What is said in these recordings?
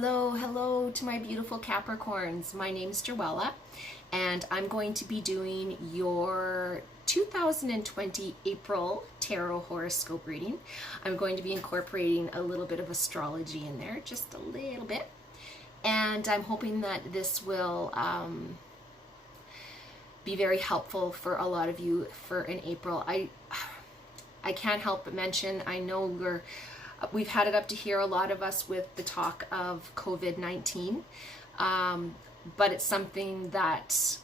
Hello to my beautiful Capricorns. My name's Joella, and I'm going to be doing your 2020 April tarot horoscope reading. I'm going to be incorporating a little bit of astrology in there, just a little bit. And I'm hoping that this will be very helpful for a lot of you for in April. I can't help but mention, I know we've had it up to here, a lot of us, with the talk of COVID-19, but it's something that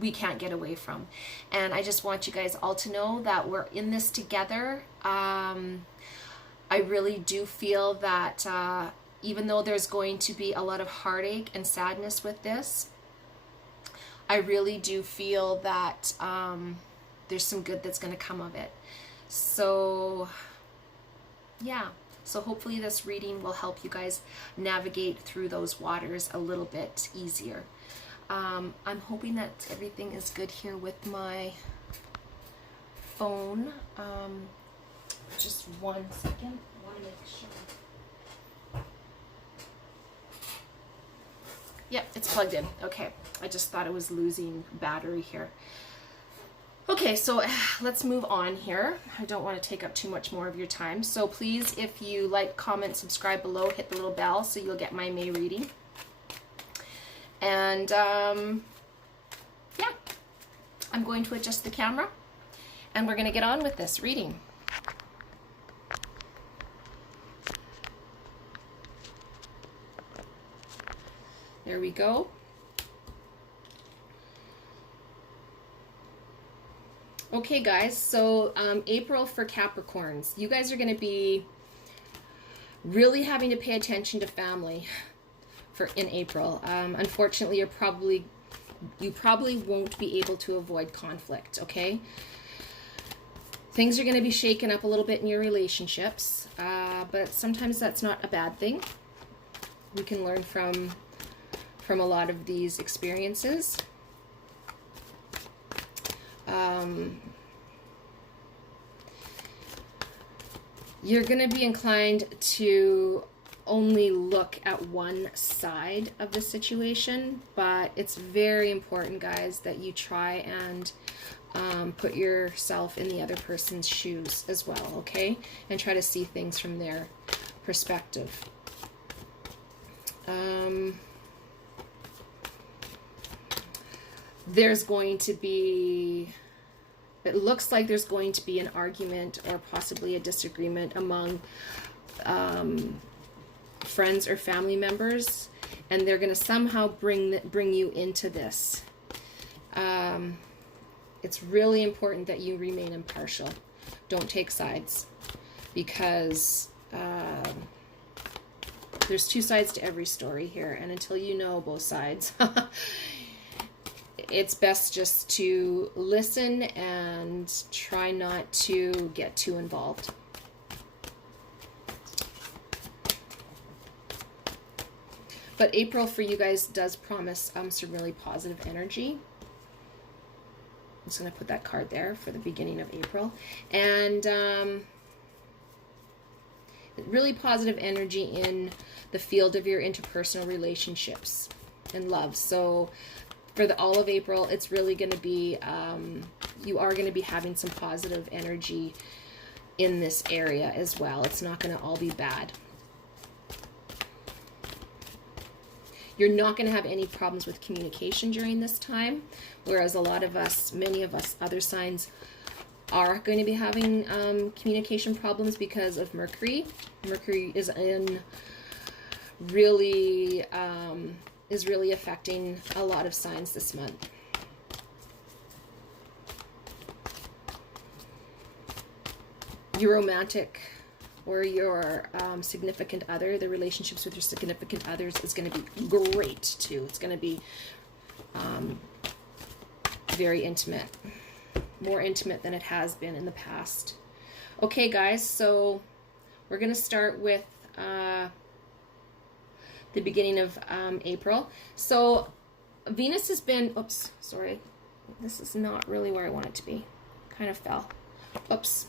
we can't get away from. And I just want you guys all to know that we're in this together. I really do feel that even though there's going to be a lot of heartache and sadness with this, I really do feel that there's some good that's going to come of it. So yeah, so hopefully this reading will help you guys navigate through those waters a little bit easier. I'm hoping that everything is good here with my phone. Just 1 second. I want to make sure. Yep, it's plugged in. Okay, I just thought it was losing battery here. Okay, so let's move on here. I don't want to take up too much more of your time. So please, if you like, comment, subscribe below, hit the little bell so you'll get my May reading. And yeah, I'm going to adjust the camera and we're going to get on with this reading. There we go. Okay, guys, so April for Capricorns. You guys are going to be really having to pay attention to family in April. Unfortunately, you probably won't be able to avoid conflict, okay? Things are going to be shaken up a little bit in your relationships, but sometimes that's not a bad thing. We can learn from a lot of these experiences. You're going to be inclined to only look at one side of the situation, but it's very important, guys, that you try and put yourself in the other person's shoes as well, okay? And try to see things from their perspective. There's going to be, it looks like there's going to be an argument or possibly a disagreement among friends or family members, and they're going to somehow bring you into this. It's really important that you remain impartial. Don't take sides, because there's two sides to every story here, and until you know both sides, it's best just to listen and try not to get too involved. But April for you guys does promise some really positive energy. I'm just going to put that card there for the beginning of April. And really positive energy in the field of your interpersonal relationships and love. So for all of April, it's really going to be, you are going to be having some positive energy in this area as well. It's not going to all be bad. You're not going to have any problems with communication during this time, whereas a lot of us, many of us, other signs are going to be having communication problems because of Mercury. Mercury is really affecting a lot of signs this month. Your romantic or your significant other, the relationships with your significant others is going to be great too. It's going to be very intimate, more intimate than it has been in the past. Okay, guys, so we're going to start with the beginning of April. So Venus has been, oops, sorry, this is not really where I want it to be. Kind of fell. Oops.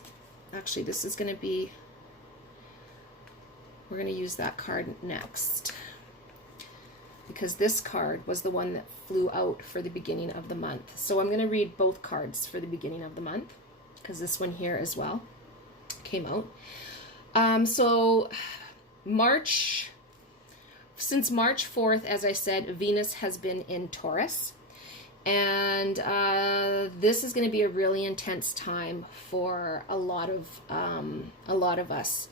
Actually, this is going to be we're going to use that card next, because this card was the one that flew out for the beginning of the month. So I'm going to read both cards for the beginning of the month, because this one here as well came out. So since March 4th, as I said, Venus has been in Taurus. And this is going to be a really intense time for a lot of us,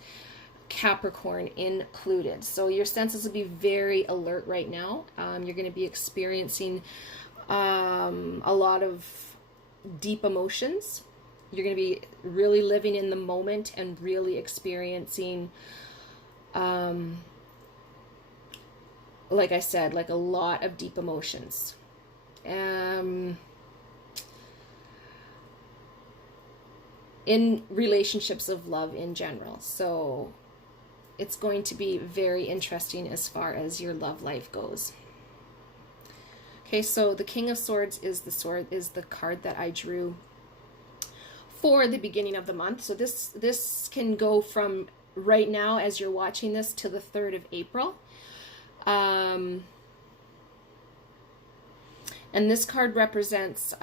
Capricorn included. So your senses will be very alert right now. You're going to be experiencing a lot of deep emotions. You're going to be really living in the moment and really experiencing, like I said, like a lot of deep emotions. In relationships of love in general. So it's going to be very interesting as far as your love life goes. Okay, so the King of Swords is the card that I drew for the beginning of the month. So this can go from right now as you're watching this to the 3rd of April. And this card represents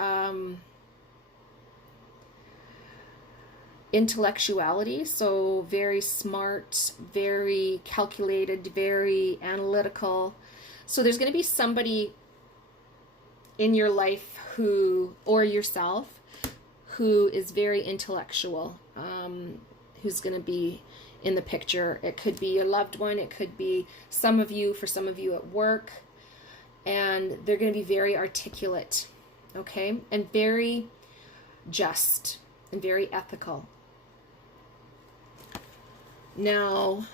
intellectuality, so very smart, very calculated, very analytical. So there's going to be somebody in your life who, or yourself, who is very intellectual, who's going to be in the picture. It could be your loved one, it could be for some of you at work. And they're going to be very articulate, okay? And very just and very ethical. Now,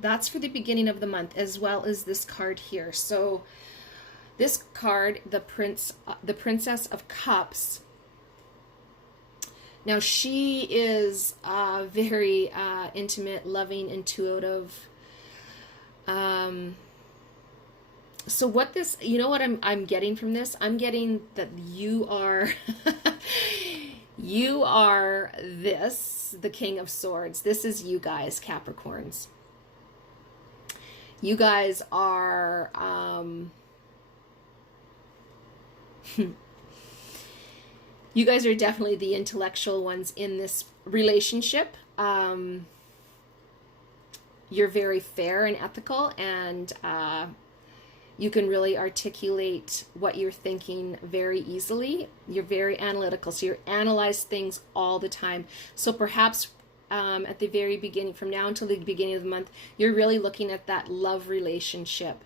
that's for the beginning of the month, as well as this card here. So this card, the Princess of Cups. Now, she is very intimate, loving, intuitive. So what this, you know what I'm getting from this? I'm getting that you are you are the King of Swords. This is you guys, Capricorns. You guys are you guys are definitely the intellectual ones in this relationship. You're very fair and ethical, and you can really articulate what you're thinking very easily. You're very analytical, so you analyze things all the time. So perhaps at the very beginning, from now until the beginning of the month, you're really looking at that love relationship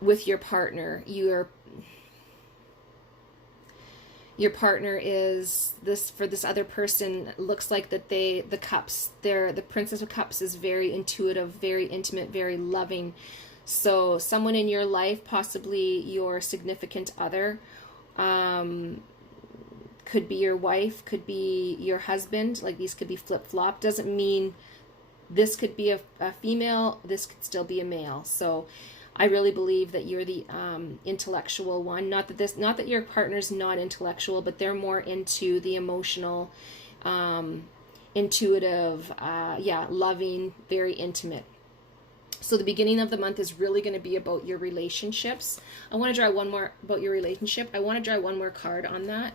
with your partner. Your partner is this, for this other person, looks like that the Princess of Cups is very intuitive, very intimate, very loving. So someone in your life, possibly your significant other, could be your wife, could be your husband. Like, these could be flip-flop. Doesn't mean this could be a female, this could still be a male. So I really believe that you're the intellectual one. Not that your partner's not intellectual, but they're more into the emotional, intuitive, loving, very intimate. So the beginning of the month is really going to be about your relationships. I want to draw one more about your relationship. I want to draw one more card on that.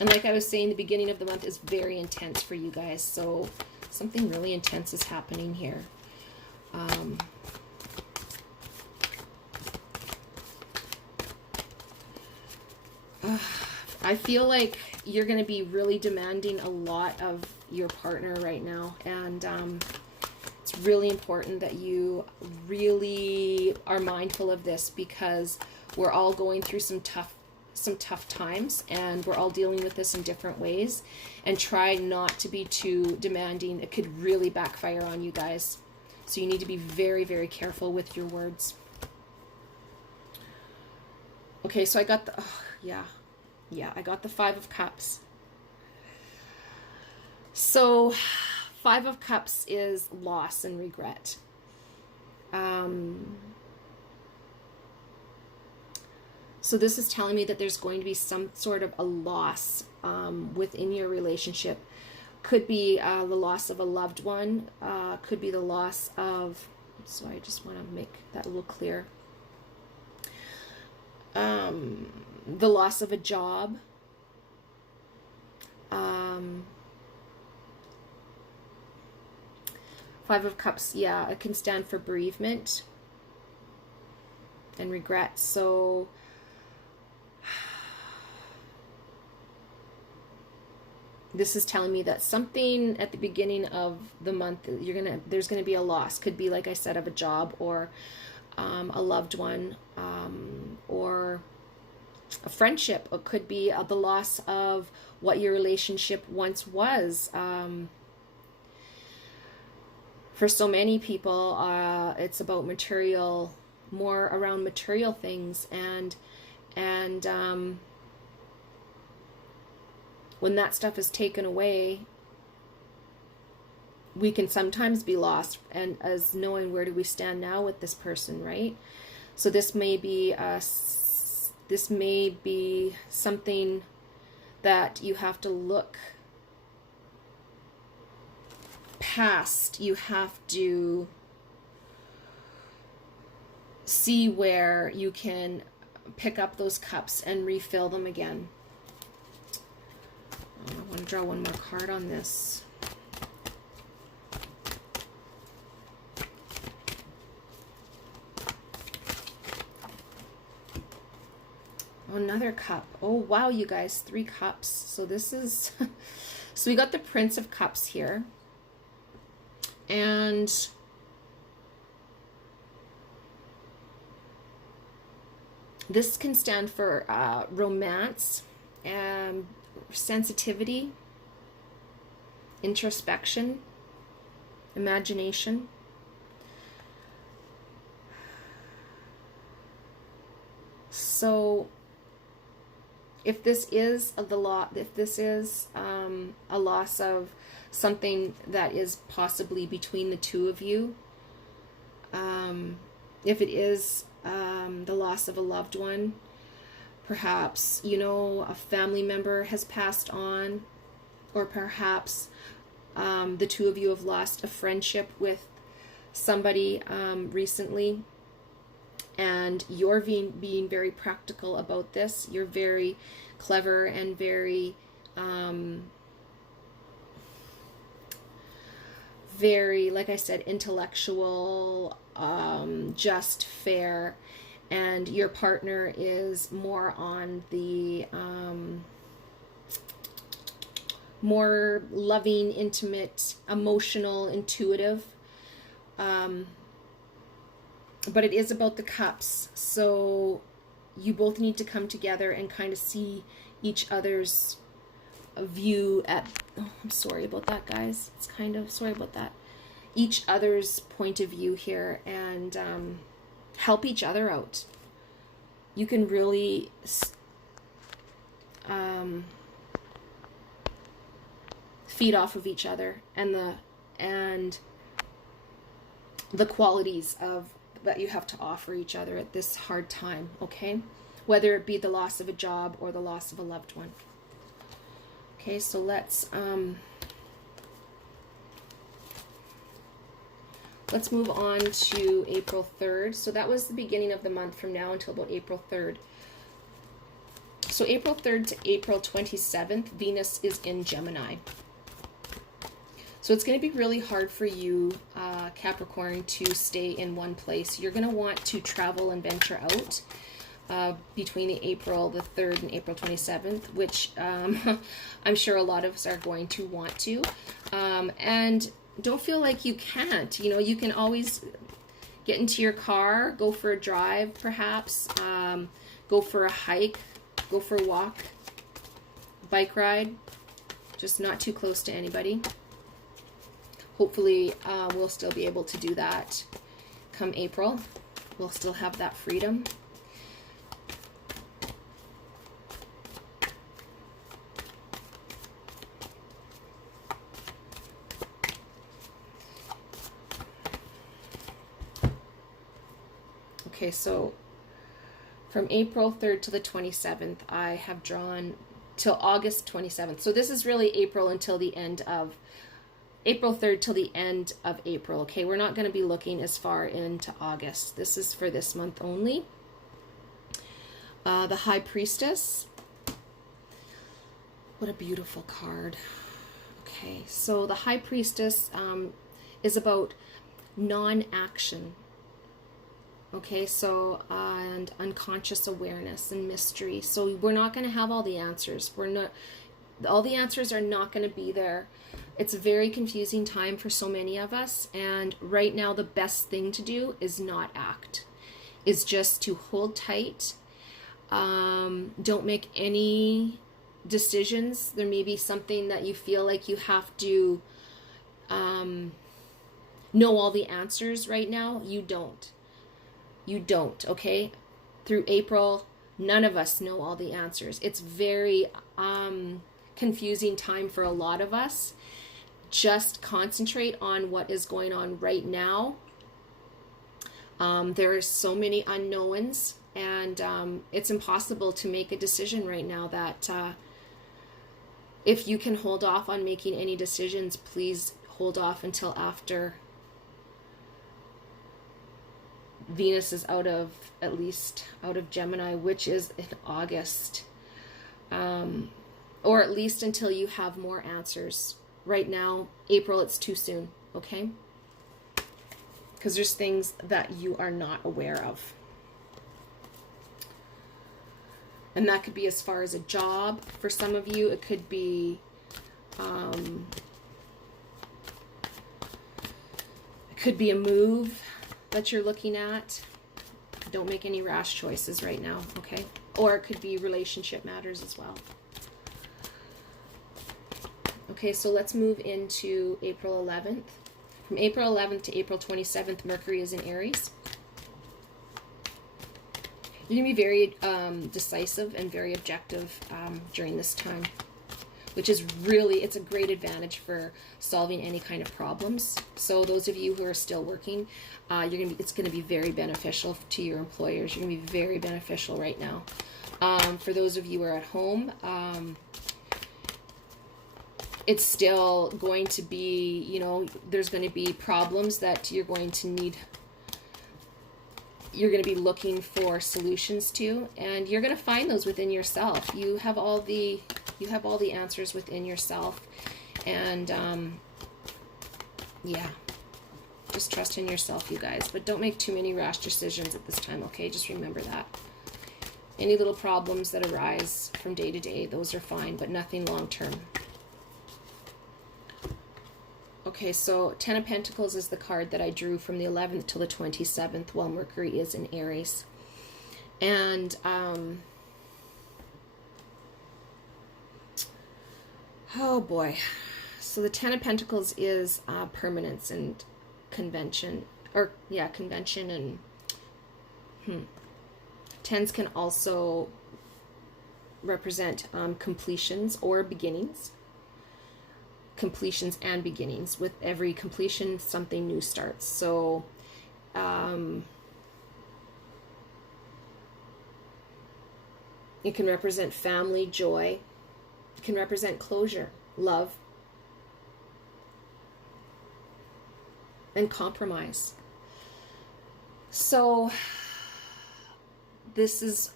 And like I was saying, the beginning of the month is very intense for you guys. So something really intense is happening here. I feel like you're going to be really demanding a lot of your partner right now. And it's really important that you really are mindful of this, because we're all going through some tough times, and we're all dealing with this in different ways. And try not to be too demanding. It could really backfire on you guys. So you need to be very, very careful with your words. Okay, so I got the, I got the Five of Cups. So Five of Cups is loss and regret. So this is telling me that there's going to be some sort of a loss within your relationship. Could be the loss of a loved one. Could be the loss of, so I just want to make that a little clear. The loss of a job. Five of Cups, yeah, it can stand for bereavement and regret. So this is telling me that something at the beginning of the month, there's gonna be a loss. Could be, like I said, of a job, or a loved one, or a friendship. It could be the loss of what your relationship once was. For so many people, it's about material, more around material things, and when that stuff is taken away, we can sometimes be lost, and as knowing where do we stand now with this person, right? So this may be something that you have to look past. You have to see where you can pick up those cups and refill them again. I want to draw one more card on this. Another cup. Oh wow, you guys, 3 cups. So this is so we got the Prince of Cups here, and this can stand for romance and sensitivity, introspection, imagination. So if this is a loss of something that is possibly between the two of you, if it is the loss of a loved one, perhaps, a family member has passed on, or perhaps the two of you have lost a friendship with somebody recently, and you're being very practical about this. You're very clever and very like I said, intellectual, just, fair, and your partner is more on the more loving, intimate, emotional, intuitive. But it is about the cups. So you both need to come together and kind of see each other's view at, oh, I'm sorry about that, guys. It's kind of, sorry about that. Each other's point of view here, and help each other out. You can really feed off of each other and the qualities of that you have to offer each other at this hard time, okay? Whether it be the loss of a job or the loss of a loved one. Okay, so let's move on to April 3rd. So that was the beginning of the month, from now until about April 3rd. So April 3rd to April 27th, Venus is in Gemini. So it's going to be really hard for you, Capricorn, to stay in one place. You're going to want to travel and venture out between April the 3rd and April 27th, which I'm sure a lot of us are going to want to. And don't feel like you can't. You can always get into your car, go for a drive perhaps, go for a hike, go for a walk, bike ride, just not too close to anybody. Hopefully we'll still be able to do that come April. We'll still have that freedom. Okay, so From April 3rd to the 27th, I have drawn till August 27th. So this is really April 3rd till the end of April. Okay, we're not going to be looking as far into August. This is for this month only. The High Priestess. What a beautiful card. Okay, so the High Priestess is about non-action. Okay, so and unconscious awareness and mystery. So we're not going to have all the answers. All the answers are not going to be there. It's a very confusing time for so many of us, and right now the best thing to do is not act. Is just to hold tight. Don't make any decisions. There may be something that you feel like you have to know all the answers right now. You don't. You don't, okay? Through April, none of us know all the answers. It's very confusing time for a lot of us. Just concentrate on what is going on right now. There are so many unknowns, and it's impossible to make a decision right now. That if you can hold off on making any decisions, please hold off until after Venus is at least out of Gemini, which is in August, or at least until you have more answers. Right now, April, it's too soon, okay? Because there's things that you are not aware of. And that could be as far as a job. For some of you, it could be a move that you're looking at. Don't make any rash choices right now, okay? Or it could be relationship matters as well. Okay, so let's move into April 11th. From April 11th to April 27th, Mercury is in Aries. You're going to be very decisive and very objective during this time, which is really, it's a great advantage for solving any kind of problems. So those of you who are still working, it's going to be very beneficial to your employers. You're going to be very beneficial right now. For those of you who are at home, it's still going to be, there's going to be problems that you're going to be looking for solutions to, and you're going to find those within yourself. You have all the answers within yourself, and yeah, just trust in yourself, you guys. But don't make too many rash decisions at this time, okay? Just remember that. Any little problems that arise from day to day, those are fine, but nothing long term. Okay, so 10 of Pentacles is the card that I drew from the 11th till the 27th while Mercury is in Aries. And oh boy. So the 10 of Pentacles is permanence and convention. Convention and... Tens can also represent completions or beginnings. Completions and beginnings. With every completion, something new starts. So it can represent family, joy. It can represent closure, love, and compromise. So this is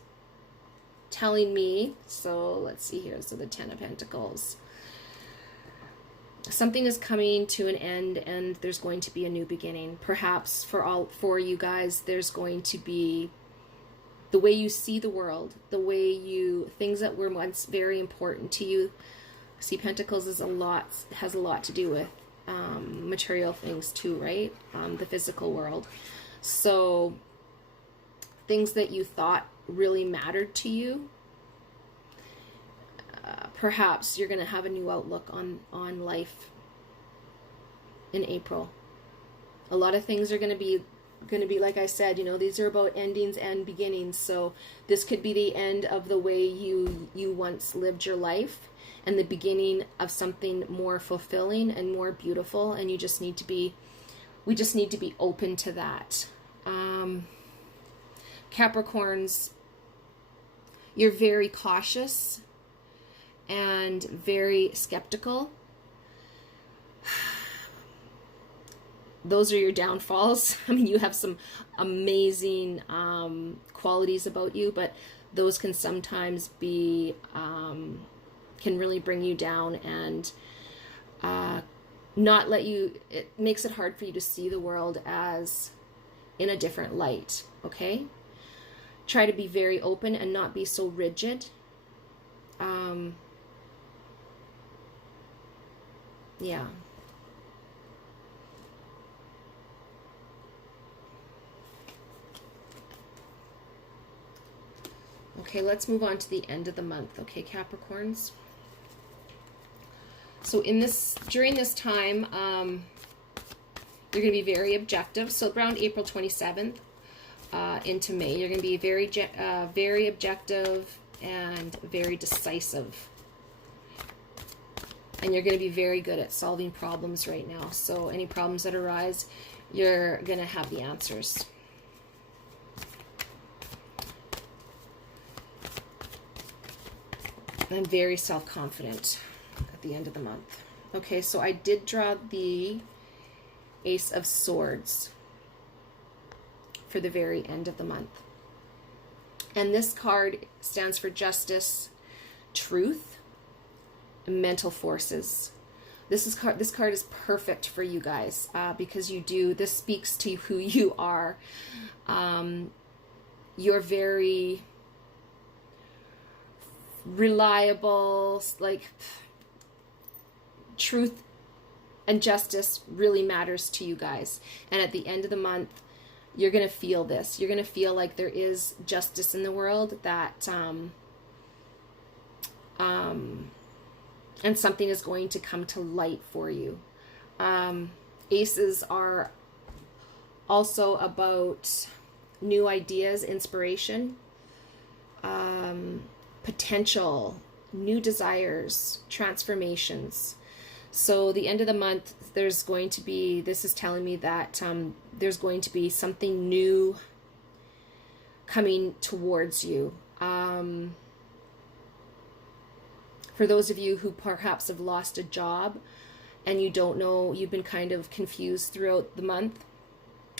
telling me, so let's see here, so the 10 of Pentacles. Something is coming to an end, and there's going to be a new beginning. Perhaps for you guys, there's going to be the way you see the world, things that were once very important to you. See, Pentacles has a lot to do with material things too, right? The physical world. So things that you thought really mattered to you, perhaps you're going to have a new outlook on life in April. A lot of things are going to be, like I said, these are about endings and beginnings. So this could be the end of the way you once lived your life and the beginning of something more fulfilling and more beautiful. And we just need to be open to that. Capricorns, You're very cautious and very skeptical. Those are your downfalls. I mean, you have some amazing qualities about you, but those can sometimes be, can really bring you down and not let you, it makes it hard for you to see the world as in a different light, okay? Try to be very open and not be so rigid. Yeah. Okay, let's move on to the end of the month, okay, Capricorns? So during this time, you're going to be very objective. So around April 27th into May, you're going to be very objective and very decisive. And you're going to be very good at solving problems right now. So any problems that arise, you're going to have the answers. And very self-confident at the end of the month. Okay, so I did draw the Ace of Swords for the very end of the month. And this card stands for justice, truth, and mental forces. This card is perfect for you guys because this speaks to who you are. You're very reliable, like truth and justice really matters to you guys. And at the end of the month, you're going to feel this. You're going to feel like there is justice in the world, that and something is going to come to light for you. Aces are also about new ideas, inspiration, potential, new desires, transformations. So the end of the month, there's going to be, this is telling me that there's going to be something new coming towards you. For those of you who perhaps have lost a job and you don't know, you've been kind of confused throughout the month,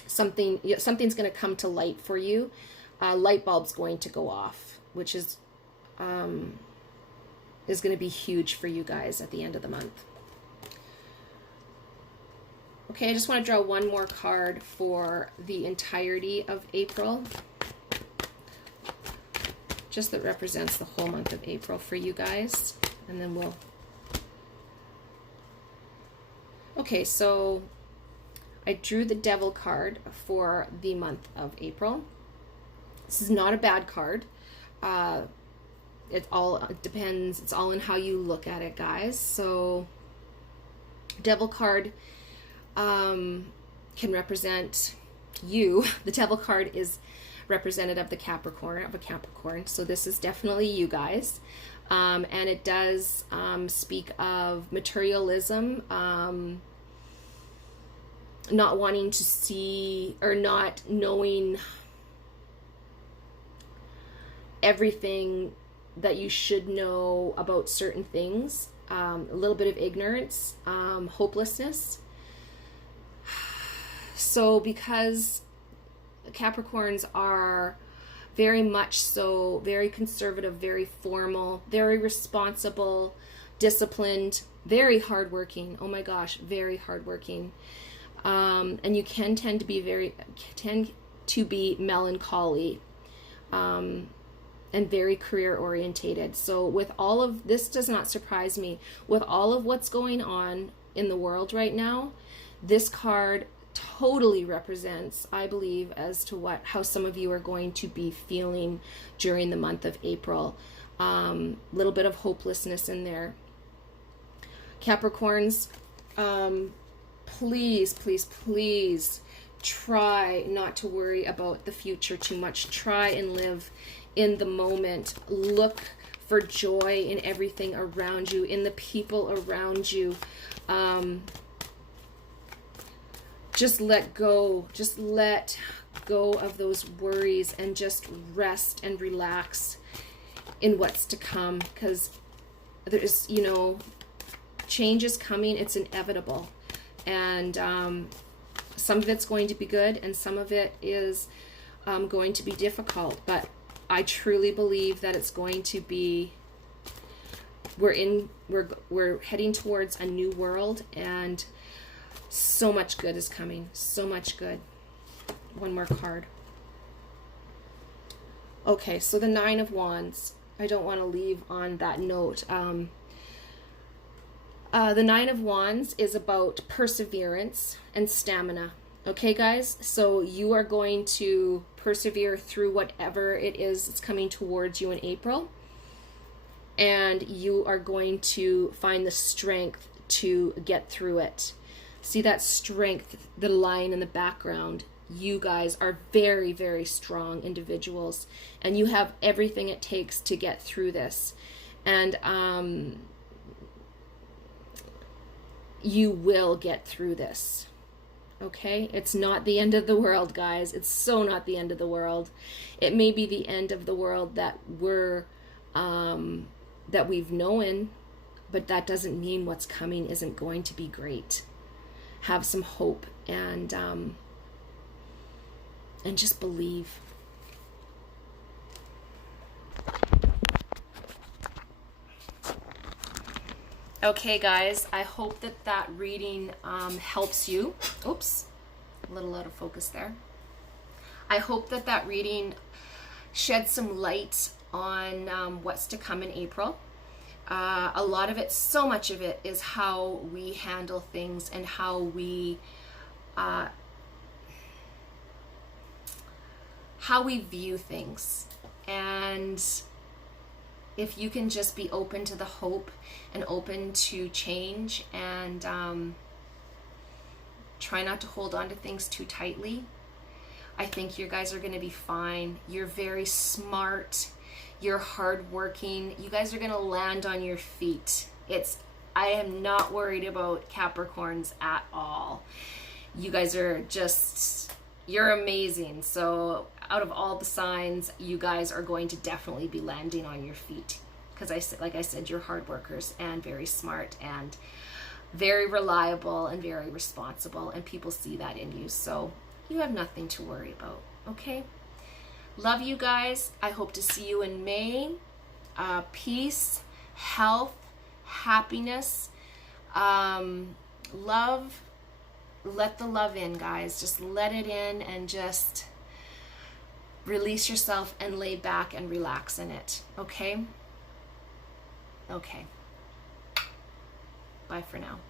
something's going to come to light for you. Light bulb's going to go off, which is going to be huge for you guys at the end of the month. Okay, I just want to draw one more card for the entirety of April. Just that represents the whole month of April for you guys. And then we'll... Okay, so I drew the Devil card for the month of April. This is not a bad card. It depends. It's all in how you look at it, guys. So Devil card can represent you. The Devil card is representative of a Capricorn. So this is definitely you guys. And it does speak of materialism, not wanting to see or not knowing everything that you should know about certain things, a little bit of ignorance, hopelessness. So because Capricorns are very much so, very conservative, very formal, very responsible, disciplined, very hardworking. Oh my gosh, very hardworking. And you can tend to be melancholy, and very career orientated. So with all of this, does not surprise me. With all of what's going on in the world right now, this card totally represents, I believe, as to how some of you are going to be feeling during the month of April. Little bit of hopelessness in there. Capricorns, please, please, please try not to worry about the future too much. Try and live in the moment. Look for joy in everything around you, in the people around you. Just let go. Just let go of those worries and just rest and relax in what's to come, because there's, you know, change is coming. It's inevitable. And some of it's going to be good, and some of it is going to be difficult. But I truly believe that it's going to be, we're heading towards a new world, and so much good is coming. So much good. One more card. Okay, so the Nine of Wands. I don't want to leave on that note. The Nine of Wands is about perseverance and stamina. Okay, guys? So you are going to persevere through whatever it is that's coming towards you in April. And you are going to find the strength to get through it. See that strength, the line in the background. You guys are very, very strong individuals, and you have everything it takes to get through this. And you will get through this. Okay? It's not the end of the world, guys. It's so not the end of the world. It may be the end of the world that we've known, but that doesn't mean what's coming isn't going to be great. Have some hope, and just believe. Okay, guys, I hope that reading helps you. Oops, a little out of focus there. I hope that reading sheds some light on what's to come in April. A lot of it, so much of it, is how we handle things and how we view things. And if you can just be open to the hope and open to change, and try not to hold on to things too tightly, I think you guys are going to be fine. You're very smart. You're hardworking. You guys are going to land on your feet. I am not worried about Capricorns at all. You guys are just, you're amazing. So out of all the signs, you guys are going to definitely be landing on your feet. Because like I said, you're hard workers and very smart and very reliable and very responsible. And people see that in you. So you have nothing to worry about. Okay? Love you guys. I hope to see you in May. Peace, health, happiness, love. Let the love in, guys. Just let it in and just release yourself and lay back and relax in it. Okay? Okay. Bye for now.